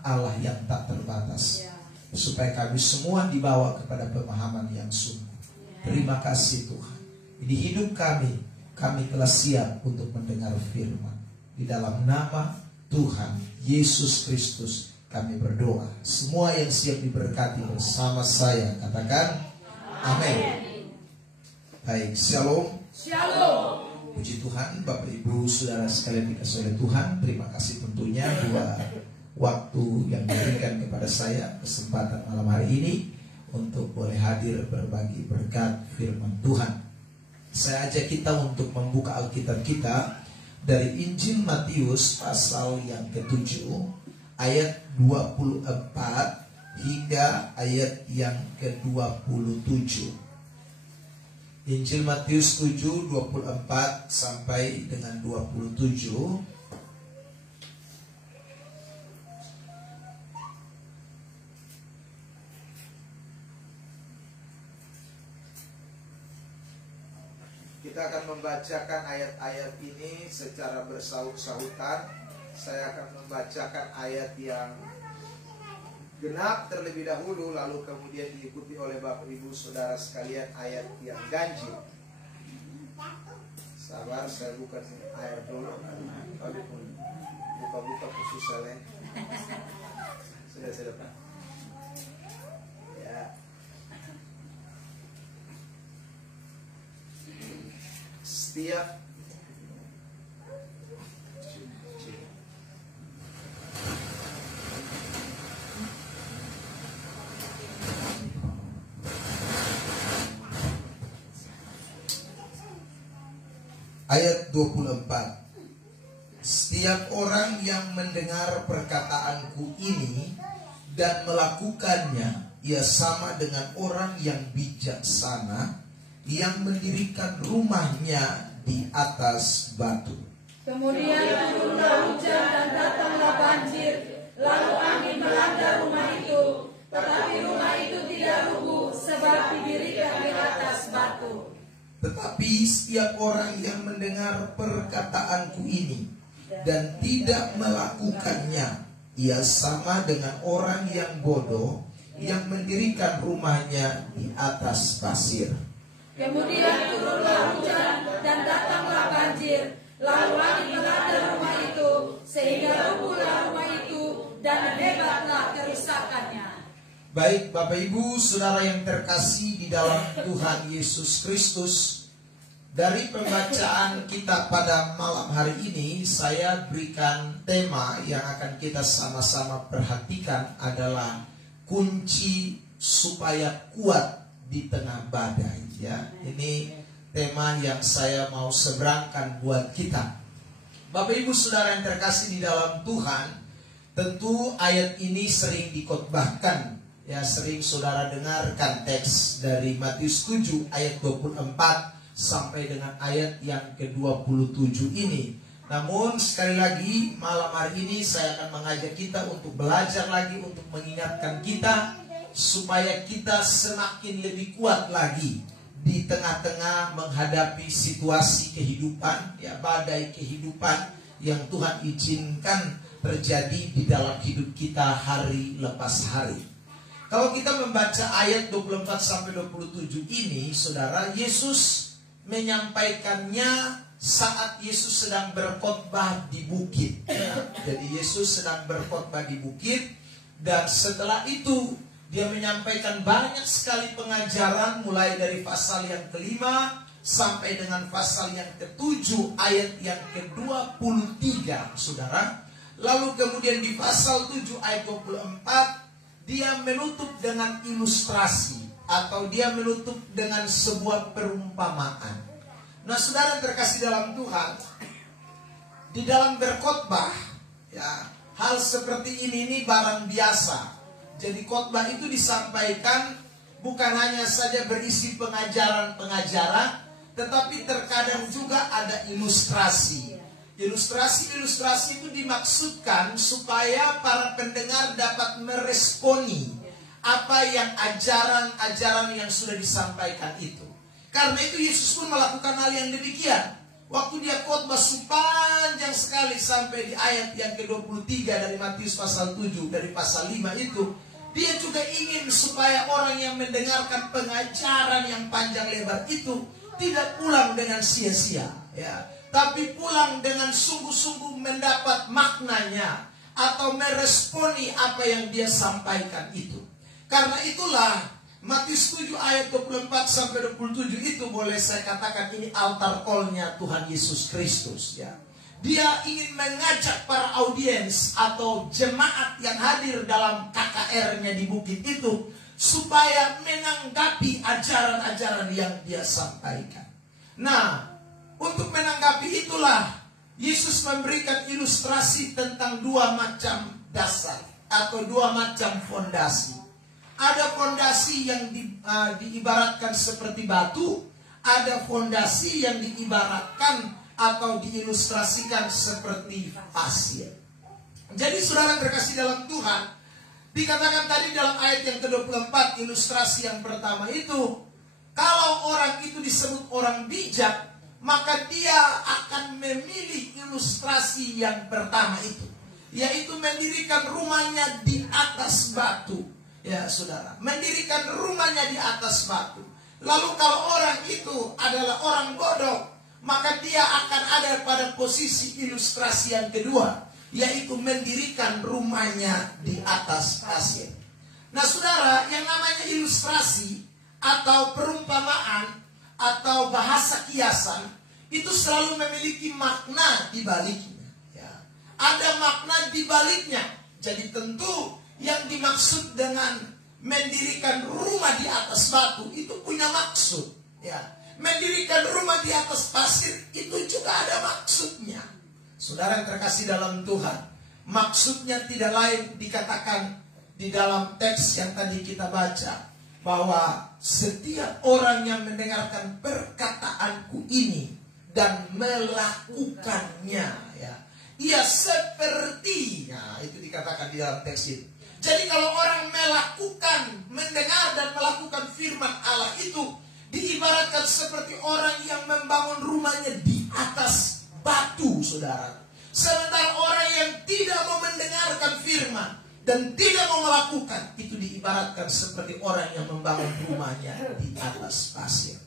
Allah yang tak terbatas, supaya kami semua dibawa kepada pemahaman yang sungguh. Terima kasih Tuhan. Di hidup kami telah siap untuk mendengar firman. Di dalam nama Tuhan Yesus Kristus kami berdoa. Semua yang siap diberkati bersama saya katakan amin. Baik, shalom. Shalom. Puji Tuhan, Bapak Ibu Saudara sekalian dikasihi oleh Tuhan. Terima kasih tentunya buat waktu yang diberikan kepada saya, kesempatan malam hari ini untuk boleh hadir berbagi berkat firman Tuhan. Saya ajak kita untuk membuka Alkitab kita dari Injil Matius pasal yang ke-7 ayat 24 hingga ayat yang ke-27. Injil Matius 7 24 sampai dengan 27. Kita akan membacakan ayat-ayat ini secara bersahut-sahutan. Saya akan membacakan ayat yang genap terlebih dahulu, lalu kemudian diikuti oleh Bapak Ibu Saudara sekalian ayat yang ganjil. Sabar, saya buka ayat dulu. Buka khusus saya. Sudah Pak. Ya. Setiap ayat 24. Setiap orang yang mendengar perkataanku ini dan melakukannya, ia sama dengan orang yang bijaksana yang mendirikan rumahnya di atas batu. Kemudian turunlah hujan dan datanglah banjir, lalu angin melanda rumah itu, tetapi rumah itu tidak rubuh sebab didirikan di atas batu. Tetapi setiap orang yang mendengar perkataanku ini dan tidak melakukannya, ia sama dengan orang yang bodoh yang mendirikan rumahnya di atas pasir. Kemudian turunlah hujan dan datanglah banjir, lalu angin melanda rumah itu, sehingga rubuhlah rumah itu dan hebatlah kerusakannya. Baik Bapak Ibu Saudara yang terkasih di dalam Tuhan Yesus Kristus, dari pembacaan kita pada malam hari ini saya berikan tema yang akan kita sama-sama perhatikan adalah kunci supaya kuat di tengah badai. Ya, ini tema yang saya mau seberangkan buat kita. Bapak Ibu Saudara yang terkasih di dalam Tuhan, tentu ayat ini sering dikotbahkan. Ya, sering saudara dengarkan teks dari Matius 7 ayat 24 sampai dengan ayat yang ke-27 ini. Namun sekali lagi malam hari ini saya akan mengajak kita untuk belajar lagi, untuk mengingatkan kita supaya kita semakin lebih kuat lagi di tengah-tengah menghadapi situasi kehidupan, ya, badai kehidupan yang Tuhan izinkan terjadi di dalam hidup kita hari lepas hari. Kalau kita membaca ayat 24 sampai 27 ini, saudara, Yesus menyampaikannya saat Yesus sedang berkhotbah di bukit. Ya, jadi Yesus sedang berkhotbah di bukit, dan setelah itu dia menyampaikan banyak sekali pengajaran, mulai dari pasal yang ke-5 sampai dengan pasal yang ke-7 ayat yang ke-23, saudara. Lalu kemudian di pasal 7 ayat 24 dia menutup dengan ilustrasi, atau dia menutup dengan sebuah perumpamaan. Nah, saudara terkasih dalam Tuhan, di dalam berkhotbah, ya, hal seperti ini barang biasa. Jadi khotbah itu disampaikan bukan hanya saja berisi pengajaran-pengajaran, tetapi terkadang juga ada ilustrasi. Ilustrasi-ilustrasi itu dimaksudkan supaya para pendengar dapat meresponi apa yang ajaran-ajaran yang sudah disampaikan itu. Karena itu Yesus pun melakukan hal yang demikian. Waktu dia khotbah panjang sekali sampai di ayat yang ke-23 dari Matius pasal 7, dari pasal 5 itu, dia juga ingin supaya orang yang mendengarkan pengajaran yang panjang lebar itu tidak pulang dengan sia-sia, ya, tapi pulang dengan sungguh-sungguh mendapat maknanya atau meresponi apa yang dia sampaikan itu. Karena itulah Matius 7 ayat 24 sampai 27 itu boleh saya katakan ini altar call-nya Tuhan Yesus Kristus, ya. Dia ingin mengajak para audiens atau jemaat yang hadir dalam KKR-nya di bukit itu supaya menanggapi ajaran-ajaran yang dia sampaikan. Nah, untuk menanggapi itulah Yesus memberikan ilustrasi tentang dua macam dasar atau dua macam fondasi. Ada fondasi yang diibaratkan seperti batu, ada fondasi yang diibaratkan atau diilustrasikan seperti pasir. Jadi saudara terkasih dalam Tuhan, dikatakan tadi dalam ayat yang ke-24, ilustrasi yang pertama itu, kalau orang itu disebut orang bijak, maka dia akan memilih ilustrasi yang pertama itu, yaitu mendirikan rumahnya di atas batu. Ya saudara, mendirikan rumahnya di atas batu. Lalu kalau orang itu adalah orang bodoh, maka dia akan ada pada posisi ilustrasi yang kedua, yaitu mendirikan rumahnya di atas pasir. Nah saudara, yang namanya ilustrasi atau perumpamaan atau bahasa kiasan itu selalu memiliki makna di baliknya, ya. Ada makna di baliknya. Jadi tentu yang dimaksud dengan mendirikan rumah di atas batu itu punya maksud, ya. Mendirikan rumah di atas pasir itu juga ada maksudnya. Saudara yang terkasih dalam Tuhan, maksudnya tidak lain dikatakan di dalam teks yang tadi kita baca, bahwa setiap orang yang mendengarkan perkataanku ini dan melakukannya, ya, ia seperti, nah itu dikatakan di dalam teks itu. Jadi kalau orang mendengar dan melakukan firman Allah itu diibaratkan seperti orang yang membangun rumahnya di atas batu, saudara. Sementara orang yang tidak mau mendengarkan firman dan tidak mau melakukan, itu diibaratkan seperti orang yang membangun rumahnya di atas pasir.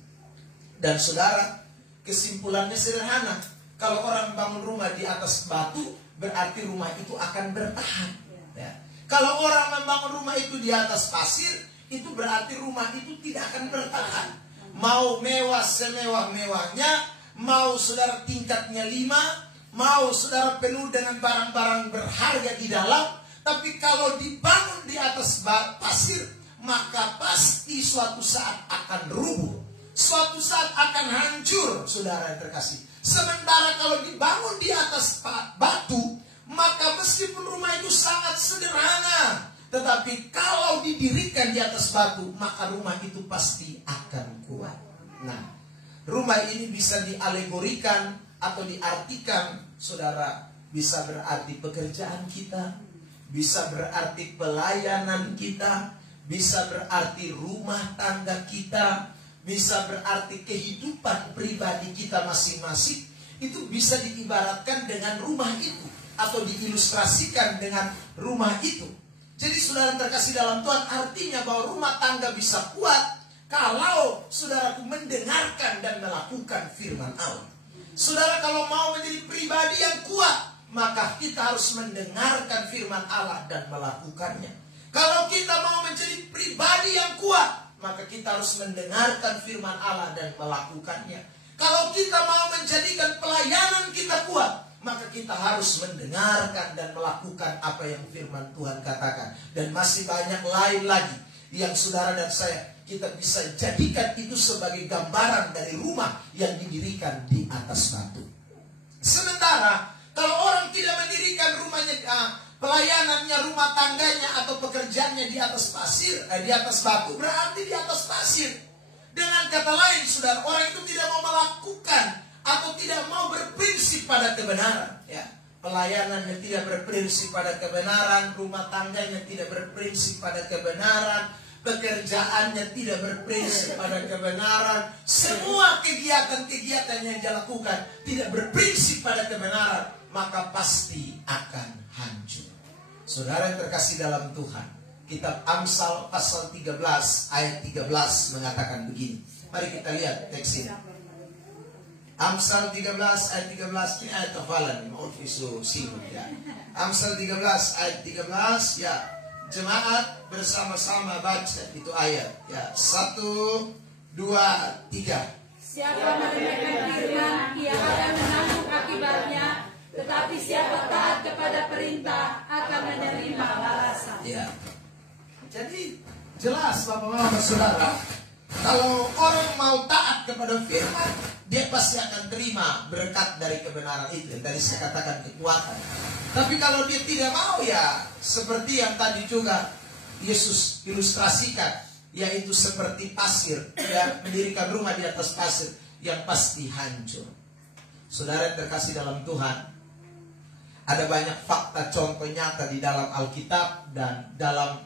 Dan saudara, kesimpulannya sederhana. Kalau orang bangun rumah di atas batu, berarti rumah itu akan bertahan, ya. Kalau orang membangun rumah itu di atas pasir, itu berarti rumah itu tidak akan bertahan. Mau mewah semewah-mewahnya, mau saudara tingkatnya 5, mau saudara penuh dengan barang-barang berharga di dalam, tapi kalau dibangun di atas pasir, maka pasti suatu saat akan rubuh, suatu saat akan hancur, saudara yang terkasih. Sementara kalau dibangun di atas batu, maka meskipun rumah itu sangat sederhana, tetapi kalau didirikan di atas batu, maka rumah itu pasti akan kuat. Nah, rumah ini bisa dialegorikan atau diartikan, saudara, bisa berarti pekerjaan kita, bisa berarti pelayanan kita, bisa berarti rumah tangga kita, bisa berarti kehidupan pribadi kita masing-masing. Itu bisa diibaratkan dengan rumah itu atau diilustrasikan dengan rumah itu. Jadi saudara terkasih dalam Tuhan, artinya bahwa rumah tangga bisa kuat kalau saudaraku mendengarkan dan melakukan firman Allah. Saudara kalau mau menjadi pribadi yang kuat, maka kita harus mendengarkan firman Allah dan melakukannya. Kalau kita mau menjadi pribadi yang kuat, maka kita harus mendengarkan firman Allah dan melakukannya. Kalau kita mau menjadikan pelayanan kita kuat, maka kita harus mendengarkan dan melakukan apa yang firman Tuhan katakan. Dan masih banyak lain lagi yang saudara dan saya, kita bisa jadikan itu sebagai gambaran dari rumah yang didirikan di atas batu. Sementara kalau orang tidak mendirikan rumahnya, pelayanannya, rumah tangganya atau pekerjaannya di atas pasir, di atas batu, berarti di atas pasir. Dengan kata lain, saudara, orang itu tidak mau melakukan atau tidak mau berprinsip pada kebenaran, ya. Pelayanannya tidak berprinsip pada kebenaran, rumah tangganya tidak berprinsip pada kebenaran, pekerjaannya tidak berprinsip pada kebenaran, semua kegiatan-kegiatan yang dia lakukan tidak berprinsip pada kebenaran, maka pasti akan hancur. Saudara yang terkasih dalam Tuhan, kitab Amsal pasal 13 ayat 13 mengatakan begini. Mari kita lihat teks ini. Amsal 13 ayat 13, ini ayat hafalan, mau visu sini ya. Amsal 13 ayat 13 ya. Jemaat bersama-sama baca itu ayat ya. 1, 2, 3. Siapa meremehkan firman, ia akan menanggung akibatnya. Tetapi siapa taat kepada perintah akan menerima balasan. Ya. Jadi jelas Bapak-bapak saudara, kalau orang mau taat kepada firman, dia pasti akan terima berkat dari kebenaran itu. Tadi saya katakan kekuatan. Tapi kalau dia tidak mau, ya seperti yang tadi juga Yesus ilustrasikan, yaitu seperti pasir, ya, mendirikan rumah di atas pasir yang pasti hancur. Saudara yang terkasih dalam Tuhan, ada banyak fakta contoh nyata di dalam Alkitab dan dalam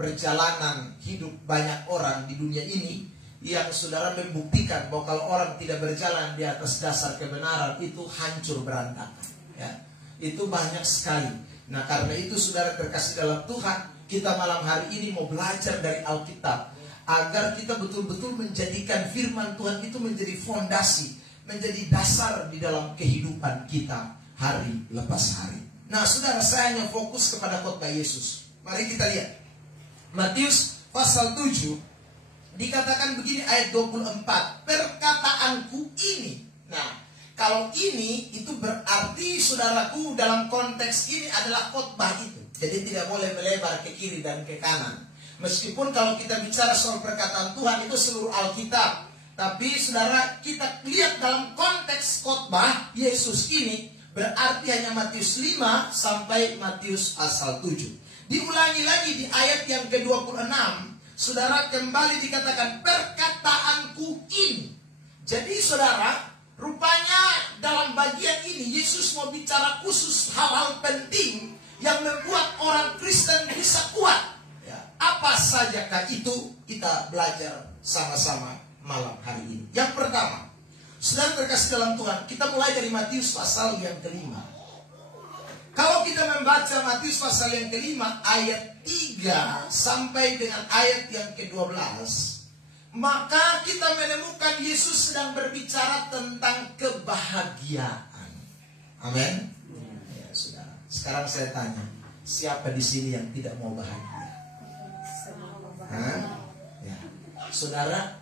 perjalanan hidup banyak orang di dunia ini yang saudara membuktikan bahwa kalau orang tidak berjalan di atas dasar kebenaran itu hancur berantakan. Ya, itu banyak sekali. Nah, karena itu saudara terkasih dalam Tuhan, kita malam hari ini mau belajar dari Alkitab agar kita betul-betul menjadikan firman Tuhan itu menjadi fondasi, menjadi dasar di dalam kehidupan kita hari lepas hari. Nah, saudara, saya hanya fokus kepada khotbah Yesus. Mari kita lihat Matius pasal 7, dikatakan begini ayat 24, perkataanku ini. Nah, kalau ini itu berarti saudaraku dalam konteks ini adalah khotbah itu. Jadi tidak boleh melebar ke kiri dan ke kanan. Meskipun kalau kita bicara soal perkataan Tuhan itu seluruh Alkitab, tapi saudara kita lihat dalam konteks khotbah Yesus ini berarti hanya Matius 5 sampai Matius pasal 7. Diulangi lagi di ayat yang ke-26, saudara, kembali dikatakan perkataanku ini. Jadi saudara, rupanya dalam bagian ini Yesus mau bicara khusus hal-hal penting yang membuat orang Kristen bisa kuat. Ya, apa sajakah itu? Kita belajar sama-sama malam hari ini. Yang pertama, saudara terkasih dalam Tuhan, kita mulai dari Matius pasal yang kelima. Kalau kita membaca Matius pasal yang kelima ayat 3 sampai dengan ayat yang ke-12, maka kita menemukan Yesus sedang berbicara tentang kebahagiaan. Amin. Ya, saudara. Sekarang saya tanya, siapa di sini yang tidak mau bahagia? Ya. Saudara,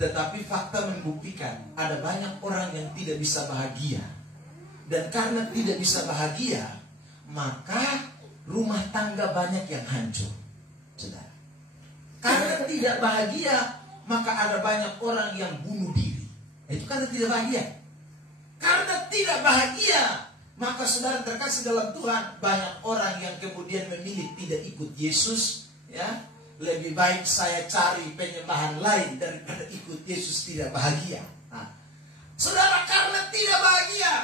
tetapi fakta membuktikan ada banyak orang yang tidak bisa bahagia. Dan karena tidak bisa bahagia, maka rumah tangga banyak yang hancur, saudara. Karena tidak bahagia, maka ada banyak orang yang bunuh diri. Itu karena tidak bahagia. Karena tidak bahagia, maka saudara terkasih dalam Tuhan, banyak orang yang kemudian memilih tidak ikut Yesus. Ya, lebih baik saya cari penyembahan lain daripada ikut Yesus tidak bahagia. Nah, saudara, karena tidak bahagia,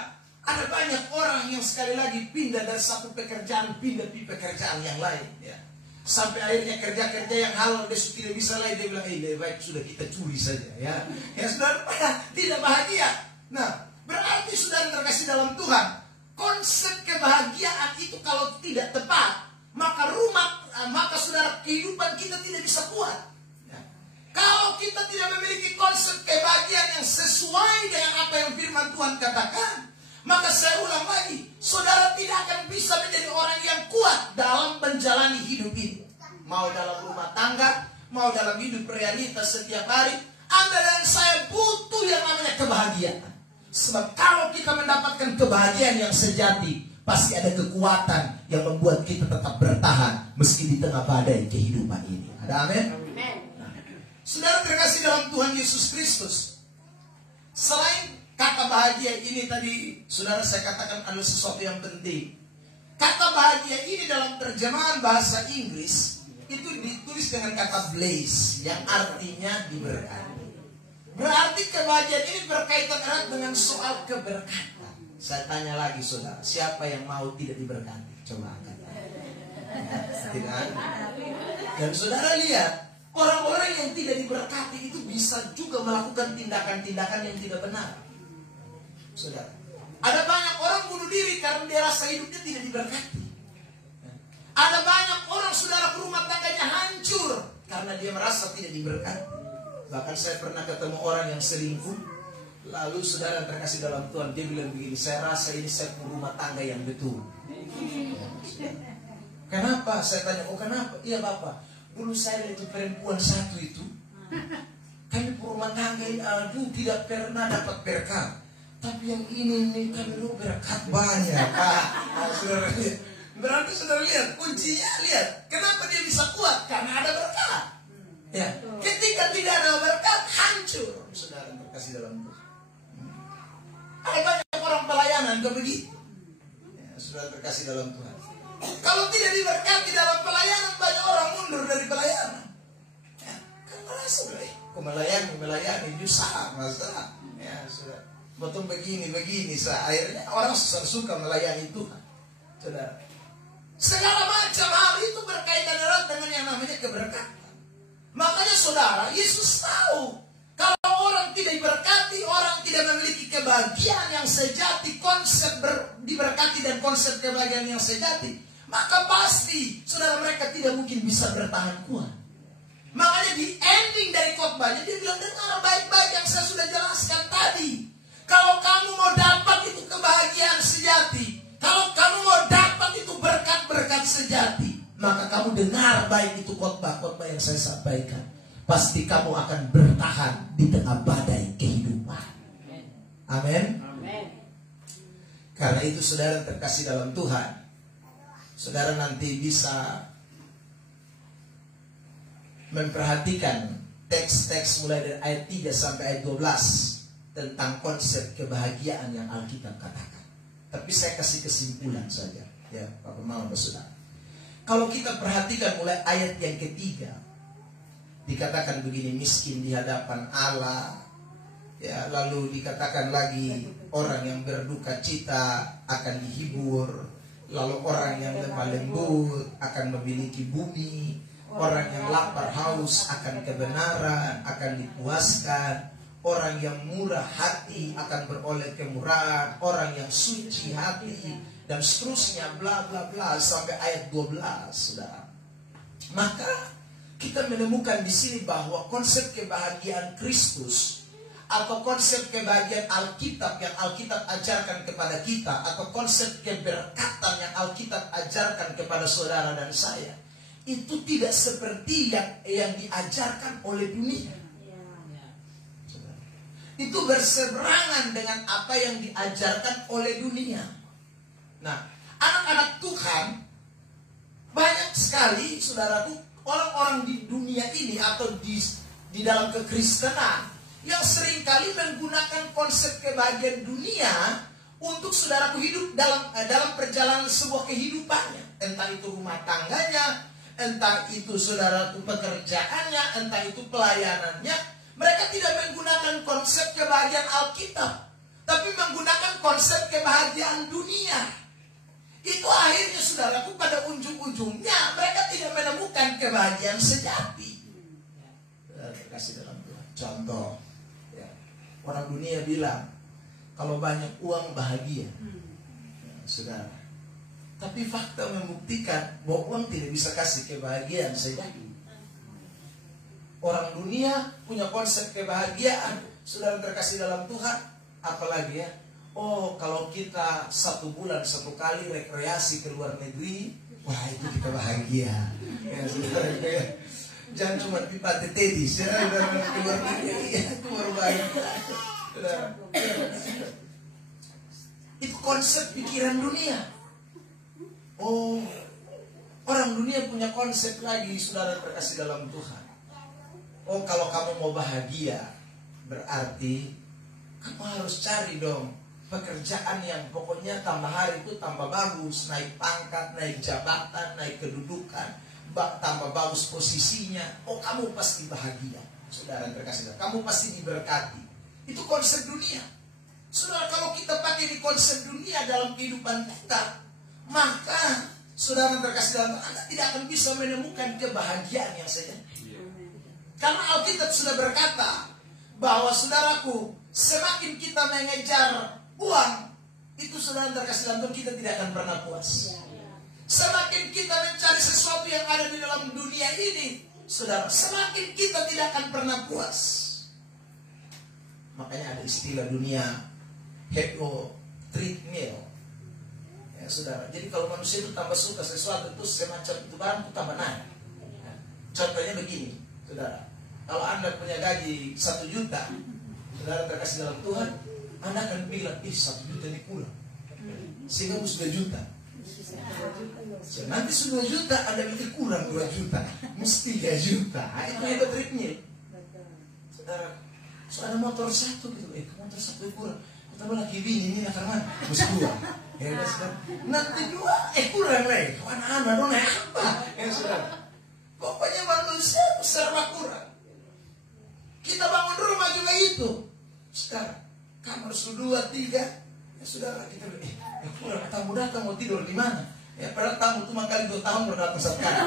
ada banyak orang yang sekali lagi pindah dari satu pekerjaan, pindah di pekerjaan yang lain. Ya. Sampai akhirnya kerja-kerja yang halal dia tidak bisa lagi. Dia bilang, lebih baik sudah kita curi saja. Ya, saudara, tidak bahagia. Nah, berarti saudara terkasih dalam Tuhan, konsep kebahagiaan itu kalau tidak tepat, maka saudara kehidupan kita tidak bisa kuat. Ya. Kalau kita tidak memiliki konsep kebahagiaan yang sesuai dengan apa yang firman Tuhan katakan, maka saya ulang lagi, saudara tidak akan bisa menjadi orang yang kuat dalam menjalani hidup ini. Mau dalam rumah tangga, mau dalam hidup realitas setiap hari, Anda dan saya butuh yang namanya kebahagiaan. Sebab kalau kita mendapatkan kebahagiaan yang sejati, pasti ada kekuatan yang membuat kita tetap bertahan meski di tengah badai kehidupan ini. Ada amin? Nah, saudara terkasih dalam Tuhan Yesus Kristus, selain kata bahagia ini tadi, saudara, saya katakan adalah sesuatu yang penting. Kata bahagia ini dalam terjemahan bahasa Inggris itu ditulis dengan kata bless, yang artinya diberkati. Berarti kebahagiaan ini berkaitan erat dengan soal keberkatan. Saya tanya lagi, saudara, siapa yang mau tidak diberkati? Coba angkat. Tidak ada. Dan saudara lihat, orang-orang yang tidak diberkati itu bisa juga melakukan tindakan-tindakan yang tidak benar. Saudara, ada banyak orang bunuh diri karena dia rasa hidupnya tidak diberkati. Ada banyak orang, saudara, rumah tangganya hancur karena dia merasa tidak diberkati. Bahkan saya pernah ketemu orang yang selingkuh, lalu saudara terkasih dalam Tuhan, dia bilang begini, saya rasa ini saya punya rumah tangga yang betul. Kenapa? Saya tanya, oh kenapa? Iya Bapak, dulu saya itu perempuan satu itu, kami rumah tangga ini, aduh tidak pernah dapat berkat. Tapi yang ini kami berkat banyak. Saudara lihat. Berarti saudara lihat, kuncinya lihat. Kenapa dia bisa kuat? Karena ada berkat. Ya. Ketika tidak ada berkat, hancur. Saudara terkasih dalam Tuhan. Ada banyak orang pelayanan ke begitu. Ya, saudara terkasih dalam Tuhan. Kalau tidak diberkati dalam pelayanan, banyak orang mundur dari pelayanan. Ya, kan merasa kok melayani susah, masa. Ya, sudah. Betul begini, akhirnya orang suka melayani Tuhan. Saudara. Segala macam hal itu berkaitan erat dengan yang namanya keberkatan. Makanya saudara, Yesus tahu kalau orang tidak diberkati, orang tidak memiliki kebahagiaan yang sejati, konsep diberkati dan konsep kebahagiaan yang sejati, maka pasti saudara mereka tidak mungkin bisa bertahan kuat. Makanya di ending dari khotbahnya dia bilang, dengar baik-baik yang saya sudah jelaskan tadi. Kalau kamu mau dapat itu kebahagiaan sejati, kalau kamu mau dapat itu berkat-berkat sejati, maka kamu dengar baik itu khotbah-khotbah yang saya sampaikan. Pasti kamu akan bertahan di tengah badai kehidupan. Amin. Karena itu saudara terkasih dalam Tuhan, saudara nanti bisa memperhatikan teks-teks mulai dari ayat 3 sampai ayat 12 tentang konsep kebahagiaan yang Alkitab katakan. Tapi saya kasih kesimpulan saja, ya Bapak Mama Saudara. Kalau kita perhatikan mulai ayat yang ketiga, dikatakan begini, miskin di hadapan Allah. Ya, lalu dikatakan lagi orang yang berduka cita akan dihibur. Lalu orang yang lemah lembut akan memiliki bumi. Orang yang lapar haus akan kebenaran akan dipuaskan. Orang yang murah hati akan beroleh kemurahan. Orang yang suci hati, dan seterusnya, bla bla bla sampai ayat 12, saudara. Maka kita menemukan di sini bahwa konsep kebahagiaan Kristus atau konsep kebahagiaan Alkitab yang Alkitab ajarkan kepada kita, atau konsep keberkatan yang Alkitab ajarkan kepada saudara dan saya, itu tidak seperti yang diajarkan oleh dunia. Itu berseberangan dengan apa yang diajarkan oleh dunia. Nah, anak-anak Tuhan banyak sekali, saudaraku, orang-orang di dunia ini atau di dalam kekristenan yang seringkali menggunakan konsep kebahagiaan dunia untuk saudaraku hidup dalam perjalanan sebuah kehidupannya. Entah itu rumah tangganya, entah itu saudaraku pekerjaannya, entah itu pelayanannya. Mereka tidak menggunakan konsep kebahagiaan Alkitab, tapi menggunakan konsep kebahagiaan dunia. Itu akhirnya saudaraku pada ujung-ujungnya mereka tidak menemukan kebahagiaan sejati. Kasih dalam Tuhan. Contoh, ya, orang dunia bilang kalau banyak uang bahagia, ya, saudara. Tapi fakta membuktikan bahwa uang tidak bisa kasih kebahagiaan sejati. Orang dunia punya konsep kebahagiaan, saudara terkasih dalam Tuhan, apalagi ya. Oh, kalau kita 1 bulan 1 kali rekreasi ke luar negeri, wah itu kita bahagia. Ya, saudara, ya. Jangan cuma pipa tetelis, ya, ke luar negeri, ya, itu baru bahagia. Saudara. Itu konsep pikiran dunia. Oh, orang dunia punya konsep lagi, saudara terkasih dalam Tuhan. Oh, kalau kamu mau bahagia, berarti kamu harus cari dong pekerjaan yang pokoknya tambah hari itu tambah bagus, naik pangkat, naik jabatan, naik kedudukan, tambah bagus posisinya. Oh, kamu pasti bahagia, saudara terkasih. Kamu pasti diberkati. Itu konsep dunia. Saudara, kalau kita pakai di konsep dunia dalam kehidupan kita, maka Saudara terkasih dalam Tuhan, Anda tidak akan bisa menemukan kebahagiaan yang sejati. Karena Alkitab sudah berkata bahwa saudaraku, semakin kita mengejar uang, itu saudara terkasih dalam Tuhan, kita tidak akan pernah puas. Semakin kita mencari sesuatu yang ada di dalam dunia ini, saudara, semakin kita tidak akan pernah puas. Makanya ada istilah dunia hego treadmill. Ya, saudara. Jadi kalau manusia itu tambah suka sesuatu itu semacam itu barang itu tambah naik. Ya. Contohnya begini, saudara. Kalau Anda punya gaji 1 juta, saudara terkasih dalam Tuhan, Anda akan bilang, 1 juta ini kurang. Sehingga harus 2 juta. Nanti sudah 2 juta, Anda mikir kurang 2 juta. Mesti 3 juta. Itu hebat triknya. Saudara, soalnya motor 1 gitu. Motor 1 kurang. Kita lagi bini, ini akan mana? Mesti 2. Ya, nanti 2, kurang lagi. Anak-anak dong, apa? Ya, saudara. Pokoknya manusia serba kurang. Kita bangun rumah juga itu. Sekarang, kamar sudah 2, 3. Ya, saudara, kita kurang. Tamu datang mau tidur di mana? Ya, padahal tamu cuma kali 2 tahun baru datang sekali.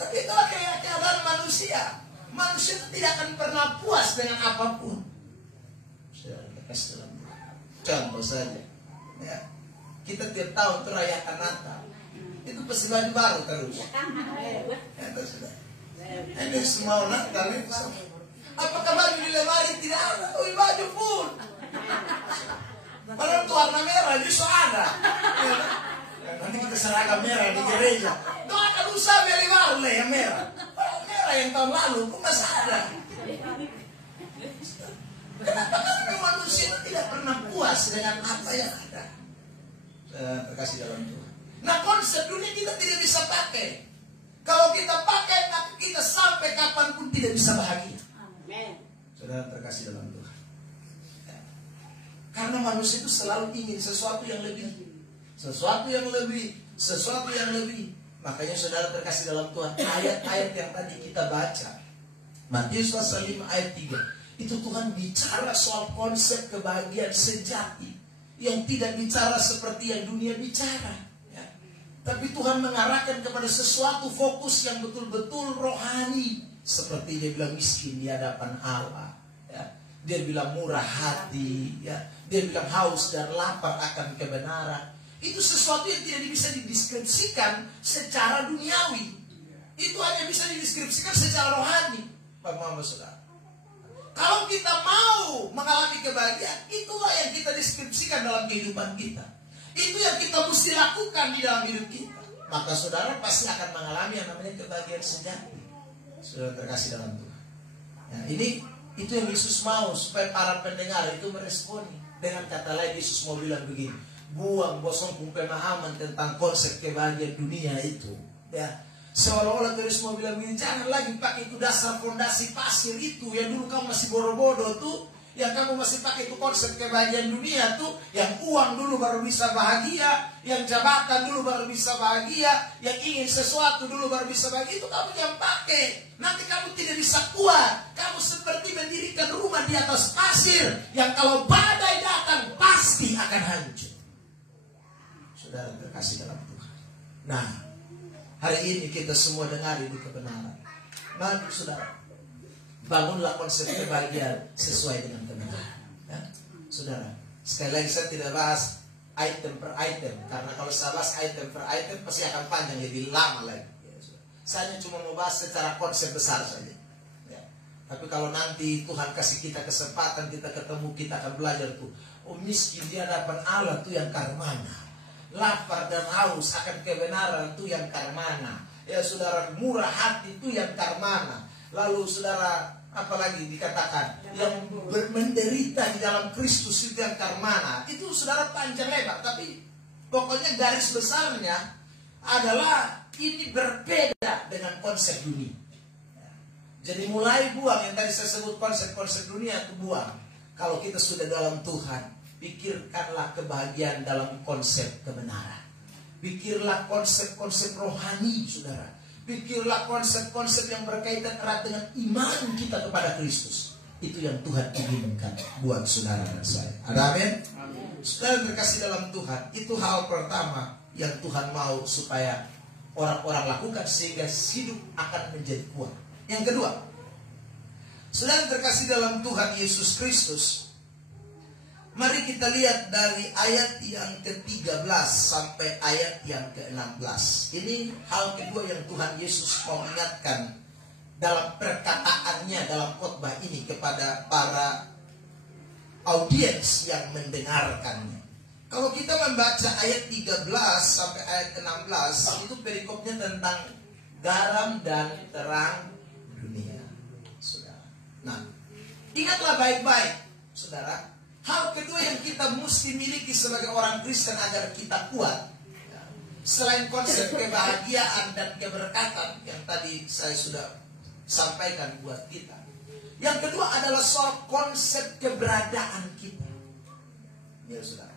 Tapi itulah kayak keadaan manusia. Manusia tidak akan pernah puas dengan apapun. Saudara, kasih dalam contoh saja. Ya, kita tiap tahun itu rayakan Natal. Itu pasti baju baru terus. Ya, sudah. Ini semua Natal itu. Apakah baju di lemari? Tidak ada. Baju pun. Padahal itu warna merah, jadi so ada. Ya, nanti kita seragam merah di gereja. Doakan usaha beli baru lah yang merah. Padahal merah yang tahun lalu pun masih ada. Kenapa? Karena manusia tidak pernah puas dengan apa yang ada. Terkasih dalam Tuhan. Nah, konsep dunia kita tidak bisa pakai. Kalau kita pakai, maka kita sampai kapanpun tidak bisa bahagia. Amen. Saudara terkasih dalam Tuhan. Karena manusia itu selalu ingin sesuatu yang lebih. Sesuatu yang lebih. Sesuatu yang lebih. Makanya saudara terkasih dalam Tuhan, ayat-ayat yang tadi kita baca, Matius pasal 5 ayat 3, itu Tuhan bicara soal konsep kebahagiaan sejati yang tidak bicara seperti yang dunia bicara, ya. Tapi Tuhan mengarahkan kepada sesuatu fokus yang betul-betul rohani, seperti dia bilang miskin di hadapan Allah, ya. Dia bilang murah hati, ya. Dia bilang haus dan lapar akan kebenaran. Itu sesuatu yang tidak bisa dideskripsikan secara duniawi. Itu hanya bisa dideskripsikan secara rohani, Pak Mama Saudara. Kalau kita mau mengalami kebahagiaan, itulah yang kita deskripsikan dalam kehidupan kita. Itu yang kita mesti lakukan di dalam hidup kita. Maka saudara pasti akan mengalami yang namanya kebahagiaan sejati. Saudara terkasih dalam Tuhan. Ya, itu yang Yesus mau supaya para pendengar itu meresponi. Dengan kata lain Yesus mau bilang begini, buang bosong pemahaman tentang konsep kebahagiaan dunia itu. Ya. Seolah-olah terus mau bilang begini, jangan lagi pakai itu dasar fondasi pasir itu yang dulu kamu masih bodoh-bodoh tuh, yang kamu masih pakai itu konsep kebahagiaan dunia tuh, yang uang dulu baru bisa bahagia, yang jabatan dulu baru bisa bahagia, yang ingin sesuatu dulu baru bisa bahagia, itu kamu jangan pakai. Nanti kamu tidak bisa kuat. Kamu seperti mendirikan rumah di atas pasir yang kalau badai datang pasti akan hancur. Saudara terkasih dalam Tuhan. Nah, hari ini kita semua dengar ini kebenaran. Mari saudara, bangunlah konsep kebahagiaan sesuai dengan kebenaran. Ya? Saudara, sekali lagi saya tidak bahas item per item, karena kalau saya bahas item per item pasti akan panjang, jadi lama lagi. Ya, saya cuma mau bahas secara konsep besar saja. Ya. Tapi kalau nanti Tuhan kasih kita kesempatan, kita ketemu, kita akan belajar tuh. Oh, miskin di hadapan Allah tuh yang karmana. Lapar dan haus akan kebenaran itu yang karmana. Ya saudara, murah hati itu yang karmana. Lalu saudara, apalagi dikatakan yang menderita di dalam Kristus itu yang karmana. Itu saudara panjang lebar, tapi pokoknya garis besarnya adalah ini berbeda dengan konsep dunia. Jadi mulai buang yang tadi saya sebut konsep-konsep dunia itu buang. Kalau kita sudah dalam Tuhan, pikirkanlah kebahagiaan dalam konsep kebenaran. Pikirlah konsep-konsep rohani, saudara. Pikirlah konsep-konsep yang berkaitan erat dengan iman kita kepada Kristus. Itu yang Tuhan inginkan buat saudara dan saya. Ada amin? Amin. Saudara terkasih dalam Tuhan, itu hal pertama yang Tuhan mau supaya orang-orang lakukan sehingga hidup akan menjadi kuat. Yang kedua, saudara terkasih dalam Tuhan Yesus Kristus, mari kita lihat dari ayat yang ke-13 sampai ayat yang ke-16. Ini hal kedua yang Tuhan Yesus mau ingatkan dalam perkataannya dalam khotbah ini kepada para audiens yang mendengarkannya. Kalau kita membaca ayat 13 sampai ayat 16, itu perikopnya tentang garam dan terang dunia, saudara. Nah, ingatlah baik-baik, saudara. Hal kedua yang kita mesti miliki sebagai orang Kristen agar kita kuat, ya, selain konsep kebahagiaan dan keberkatan yang tadi saya sudah sampaikan buat kita, yang kedua adalah soal konsep keberadaan kita. Ya saudara,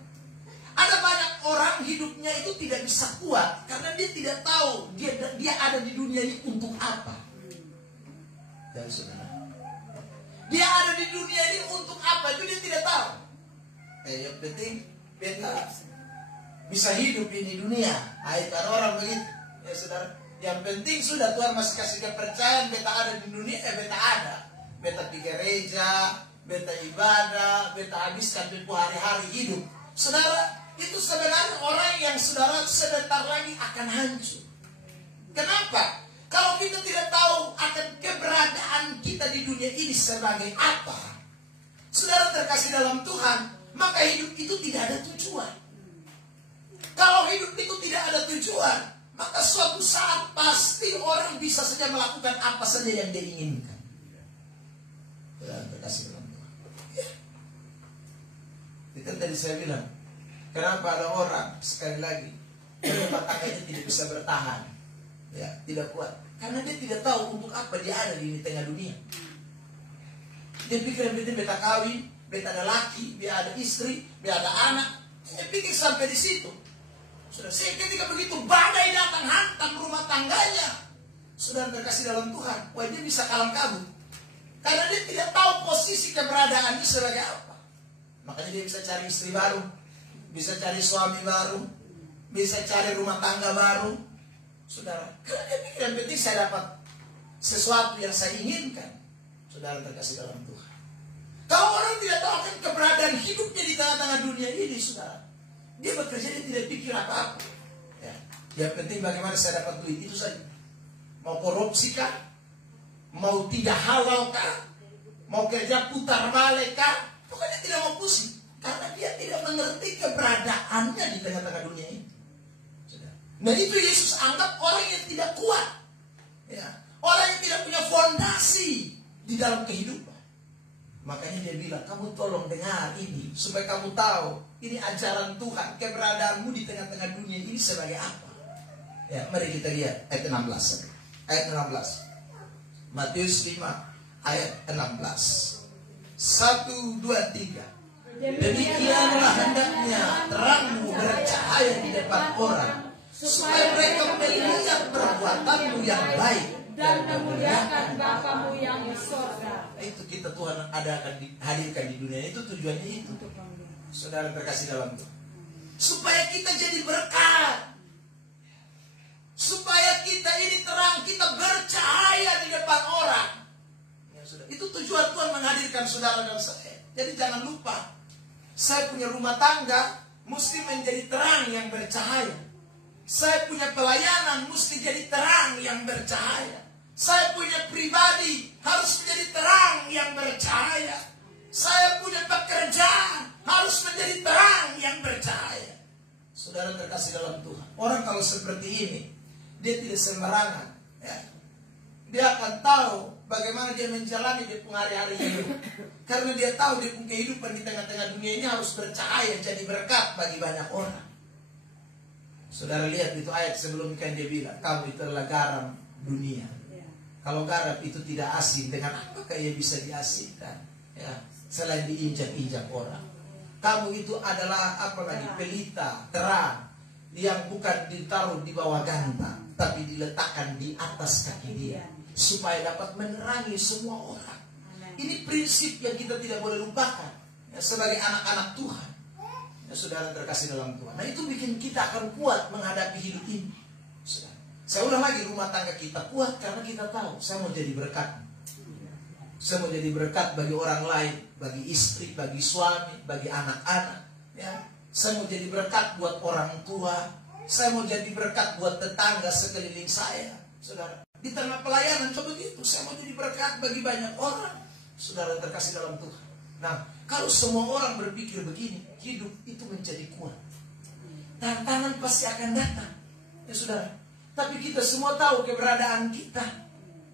ada banyak orang hidupnya itu tidak bisa kuat karena dia tidak tahu dia ada di dunia ini untuk apa. Ya saudara, dia ada di dunia ini untuk apa itu dia tidak tahu. Yang penting beta bisa hidup ini dunia. Ada orang begitu. Ya saudara, yang penting sudah Tuhan masih kasih kepercayaan beta ada di dunia, beta ada. Beta pergi gereja, beta ibadah, beta habiskan hari-hari hidup. Saudara, itu sebenarnya orang yang saudara sebentar lagi akan hancur. Kenapa? Kalau kita tidak tahu akan keberadaan kita di dunia ini sebagai apa, saudara terkasih dalam Tuhan, maka hidup itu tidak ada tujuan. Kalau hidup itu tidak ada tujuan, maka suatu saat pasti orang bisa saja melakukan apa saja yang dia inginkan. Terkasih dalam Tuhan. Ya. Itu tadi saya bilang, kenapa ada orang sekali lagi rumah tangganya tidak bisa bertahan, ya, tidak kuat, karena dia tidak tahu untuk apa dia ada di tengah dunia. Dia pikir beta kawin, beta ada laki, dia ada istri, dia ada anak. Dia pikir sampai di situ. Sudah, ketika begitu badai datang hantam rumah tangganya, sudah terkasih dalam Tuhan, wah dia bisa kalang kabut. Karena dia tidak tahu posisi keberadaannya sebagai apa. Makanya dia bisa cari istri baru, bisa cari suami baru, bisa cari rumah tangga baru. Saudara, karena dia pikir yang penting saya dapat sesuatu yang saya inginkan. Saudara terkasih dalam Tuhan, kalau orang tidak tahu akan keberadaan hidupnya di tengah-tengah dunia ini, saudara, dia bekerja, dia tidak pikir apa-apa. Ya, yang penting bagaimana saya dapat duit, itu saja. Mau korupsi kah? Mau tidak halal kah? Mau kerja putar balik kah? Pokoknya tidak mau pusing. Karena dia tidak mengerti keberadaannya di tengah-tengah dunia ini. Nah itu Yesus anggap orang yang tidak kuat, ya, orang yang tidak punya fondasi di dalam kehidupan. Makanya dia bilang, kamu tolong dengar ini, supaya kamu tahu ini ajaran Tuhan, keberadaanmu di tengah-tengah dunia ini sebagai apa. Ya, mari kita lihat ayat 16. Ayat 16. Matius 5 ayat 16. 1, 2, 3. Demikianlah hendaknya terangmu bercahaya di depan orang, supaya mereka melihat perbuatanmu yang baik dan memuliakan Bapamu yang di surga. Itu kita Tuhan akan hadirkan di dunia, itu tujuannya itu. Saudara terkasih dalam Tuhan, supaya kita jadi berkat, supaya kita ini terang, kita bercahaya di depan orang. Ya, sudah. Itu tujuan Tuhan menghadirkan saudara dan saya. Jadi jangan lupa, saya punya rumah tangga mesti menjadi terang yang bercahaya. Saya punya pelayanan mesti jadi terang yang bercahaya. Saya punya pribadi harus menjadi terang yang bercahaya. Saya punya pekerjaan harus menjadi terang yang bercahaya. Saudara terkasih dalam Tuhan, orang kalau seperti ini, dia tidak sembarangan, ya. Dia akan tahu bagaimana dia menjalani dia hari-hari hidup. Karena dia tahu dia punya kehidupan di tengah-tengah dunia ini harus bercahaya, jadi berkat bagi banyak orang. Saudara lihat itu ayat sebelum kan dia bilang, kamu itu adalah garam dunia. Kalau garam itu tidak asin, dengan apakah ia bisa diasinkan? Ya, selain diinjak-injak orang. Kamu itu adalah apa lagi? Pelita, terang, yang bukan ditaruh di bawah gantang, tapi diletakkan di atas kaki dia, supaya dapat menerangi semua orang. Ini prinsip yang kita tidak boleh lupakan, ya, sebagai anak-anak Tuhan. Ya, Ya, saudara terkasih dalam Tuhan. Nah, itu bikin kita akan kuat menghadapi hidup ini. Saudara. Saya ulang lagi, rumah tangga kita kuat karena kita tahu saya mau jadi berkat. Saya mau jadi berkat bagi orang lain, bagi istri, bagi suami, bagi anak-anak. Ya. Saya mau jadi berkat buat orang tua. Saya mau jadi berkat buat tetangga sekeliling saya. Saudara, di tengah pelayanan coba gitu. Saya mau jadi berkat bagi banyak orang. Saudara terkasih dalam Tuhan. Nah, kalau semua orang berpikir begini, hidup itu menjadi kuat. Tantangan pasti akan datang. Ya saudara. Tapi kita semua tahu keberadaan kita.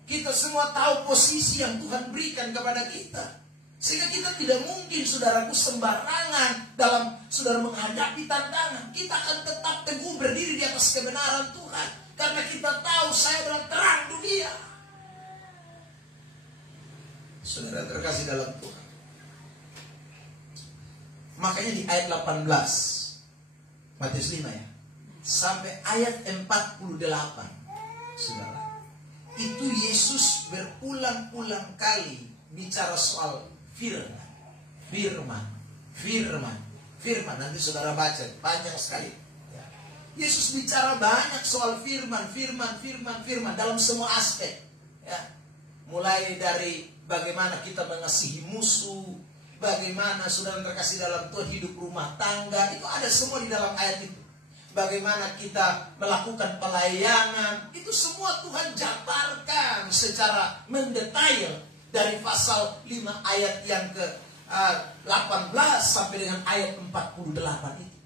Kita semua tahu posisi yang Tuhan berikan kepada kita. Sehingga kita tidak mungkin, saudaraku, sembarangan dalam saudara menghadapi tantangan. Kita akan tetap teguh berdiri di atas kebenaran Tuhan. Karena kita tahu saya adalah terang dunia. Saudara terkasih dalam Tuhan. Makanya di ayat 18 Matius 5 ya, sampai ayat 48, saudara, itu Yesus berulang-ulang kali bicara soal firman. Nanti saudara baca, panjang sekali ya. Yesus bicara banyak soal firman dalam semua aspek ya. Mulai dari bagaimana kita mengasihi musuh, bagaimana saudara terkasih dalam Tuhan hidup rumah tangga, itu ada semua di dalam ayat itu. Bagaimana kita melakukan pelayanan, itu semua Tuhan jabarkan secara mendetail dari pasal 5 ayat yang ke 18 sampai dengan ayat 48 itu.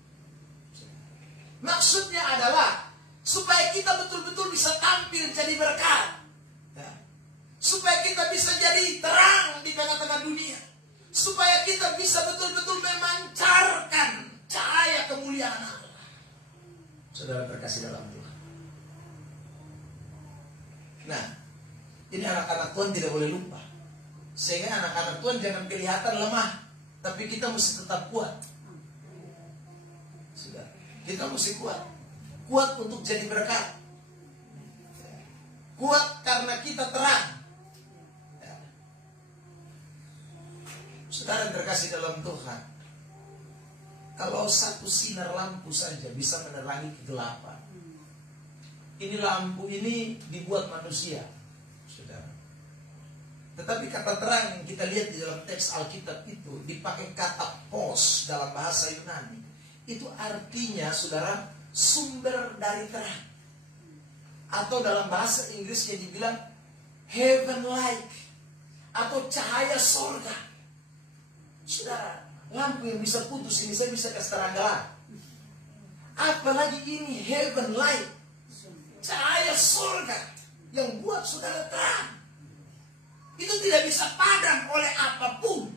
Maksudnya adalah supaya kita betul-betul bisa tampil jadi berkat ya. Supaya kita bisa jadi terang di tengah-tengah dunia. Supaya kita bisa betul-betul memancarkan cahaya kemuliaan Allah. Saudara terkasih dalam Tuhan. Nah, ini anak-anak Tuhan tidak boleh lupa. Sehingga anak-anak Tuhan jangan kelihatan lemah, tapi kita mesti tetap kuat. Sudah, kita mesti kuat. Kuat untuk jadi berkat. Kuat karena kita terang. Saudara terkasih dalam Tuhan. Kalau satu sinar lampu saja bisa menerangi kegelapan. Ini lampu ini dibuat manusia, saudara. Tetapi kata terang yang kita lihat di dalam teks Alkitab itu dipakai kata pos dalam bahasa Yunani. Itu artinya, saudara, sumber dari terang. Atau dalam bahasa Inggrisnya dibilang heaven light atau cahaya surga. Saudara, lampu yang bisa putus ini saya bisa kasih terang gelap. Apalagi ini heaven light, cahaya surga yang buat saudara terang. Itu tidak bisa padam oleh apapun.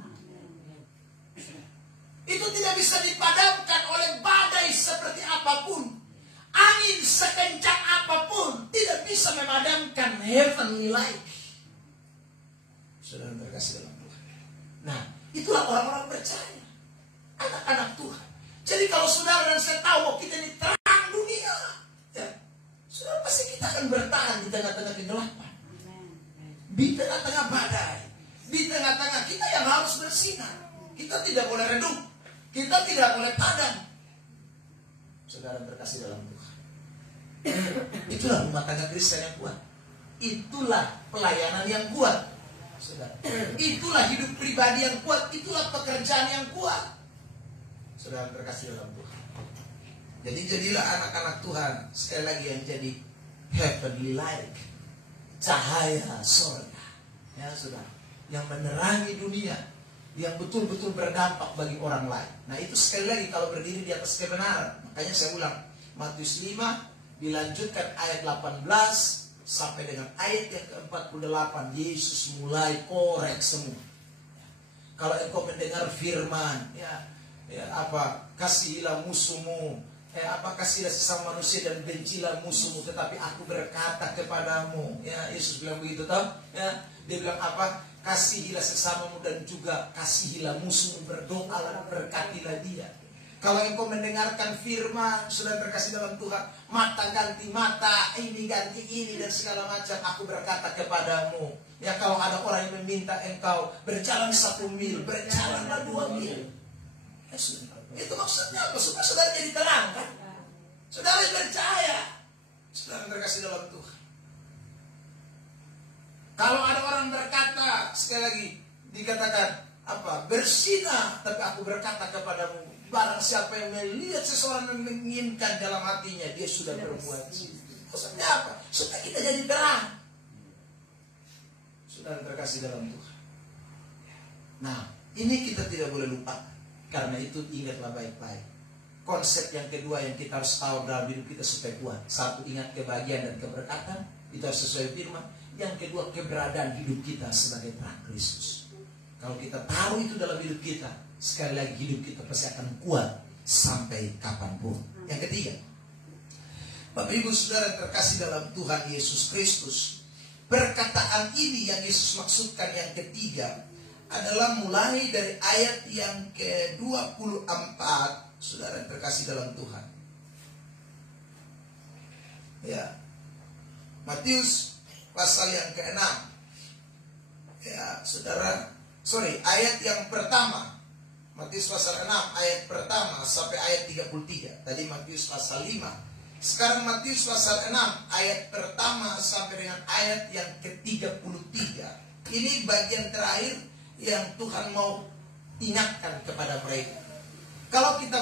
Itu tidak bisa dipadamkan oleh badai seperti apapun. Angin sekencang apapun tidak bisa memadamkan heavenly light. Saudara terkasih dalam Tuhan. Nah, itulah orang-orang percaya. Anak-anak Tuhan. Jadi kalau saudara dan saya tahu bahwa kita ini terang dunia ya, saudara pasti kita akan bertahan di tengah-tengah kegelapan, di tengah-tengah badai, di tengah-tengah kita yang harus bersinar. Kita tidak boleh redup, kita tidak boleh padam. Saudara terkasih dalam Tuhan. Itulah rumah tangga Kristen yang kuat. Itulah pelayanan yang kuat. Saudara, itulah hidup pribadi yang kuat. Itulah pekerjaan yang kuat. Saudara terkasih dalam Tuhan. Jadi jadilah anak-anak Tuhan sekali lagi yang jadi heavenly light, cahaya surga. Ya saudara, yang menerangi dunia, yang betul-betul berdampak bagi orang lain. Nah itu sekali lagi kalau berdiri di atas kebenaran. Makanya saya ulang, Matius 5 dilanjutkan ayat 18 sampai dengan ayat yang ke-48. Yesus mulai korek semua. Kalau engkau mendengar firman, kasihilah musuhmu, kasihilah sesama manusia dan bencilah musuhmu, tetapi aku berkata kepadamu, ya Yesus bilang begitu toh, ya dia bilang apa? Kasihilah sesamamu dan juga kasihilah musuhmu, berdoalah, berkatilah dia. Kalau engkau mendengarkan firman, sudah terkasih dalam Tuhan, mata ganti mata, ini ganti ini dan segala macam, aku berkata kepadamu, ya kalau ada orang yang meminta engkau berjalan 1 mil, berjalanlah 2 mil. Itu maksudnya apa? Supaya saudara jadi terang kan? Saudara percaya. Saudara terkasih dalam Tuhan. Kalau ada orang berkata, sekali lagi dikatakan apa? Bersinah, tapi aku berkata kepadamu, barang siapa yang melihat seseorang yang menginginkan dalam hatinya, dia sudah berbuat zina. Maksudnya apa? Supaya kita jadi terang. Saudara terkasih dalam Tuhan. Nah, ini kita tidak boleh lupa. Karena itu ingatlah baik-baik. Konsep yang kedua yang kita harus tahu dalam hidup kita supaya kuat. Satu, ingat kebahagiaan dan keberkatan. Itu harus sesuai firman. Yang kedua, keberadaan hidup kita sebagai terang Kristus. Kalau kita tahu itu dalam hidup kita, sekali lagi hidup kita pasti akan kuat sampai kapanpun. Yang ketiga, Bapak Ibu Saudara terkasih dalam Tuhan Yesus Kristus, perkataan ini yang Yesus maksudkan yang ketiga adalah mulai dari ayat yang ke-24. Saudara terkasih dalam Tuhan. Ya. Matius pasal yang ke-6. Ya, Saudara, ayat yang pertama. Matius pasal 6 ayat pertama sampai ayat 33. Tadi Matius pasal 5. Sekarang Matius pasal 6 ayat pertama sampai dengan ayat yang ke-33. Ini bagian terakhir yang Tuhan mau ingatkan kepada mereka. Kalau kita